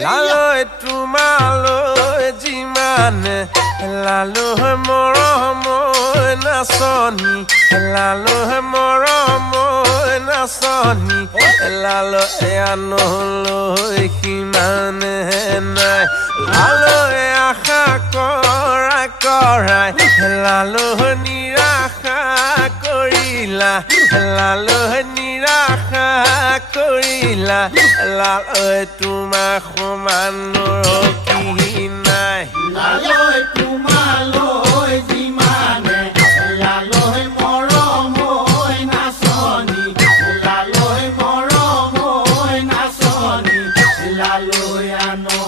লালৈ তোমালৈ যিমানে লালৈ মৰম নাচনী লালৈ মৰম নাচনী লালৈ আনলৈ সিমানে নাই লালৈ আশা কৰাই লালৈ নিৰাশা কৰিলা লালৈ নিৰাশা কৰিলা লালৈ তোমাক সমান ৰখি নাই লালৈ তোমালৈ যিমানে লালৈ মৰম নাচনী লালৈ মৰম নাচনী লালৈ আনো